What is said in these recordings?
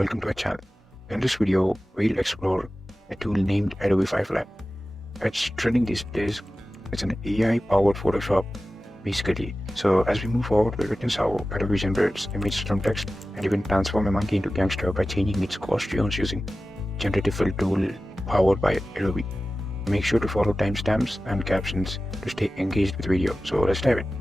welcome to our channel. In this video, we'll explore a tool named Adobe Firefly. It's trending these days. It's an AI-powered Photoshop, basically. So as we move forward, we'll witness how Adobe generates images from text and even transform a monkey into gangster by changing its costumes using Generative Fill tool powered by Adobe. Make sure to follow timestamps and captions to stay engaged with the video. So let's dive in.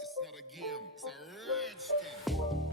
It's not a game, it's a rich thing.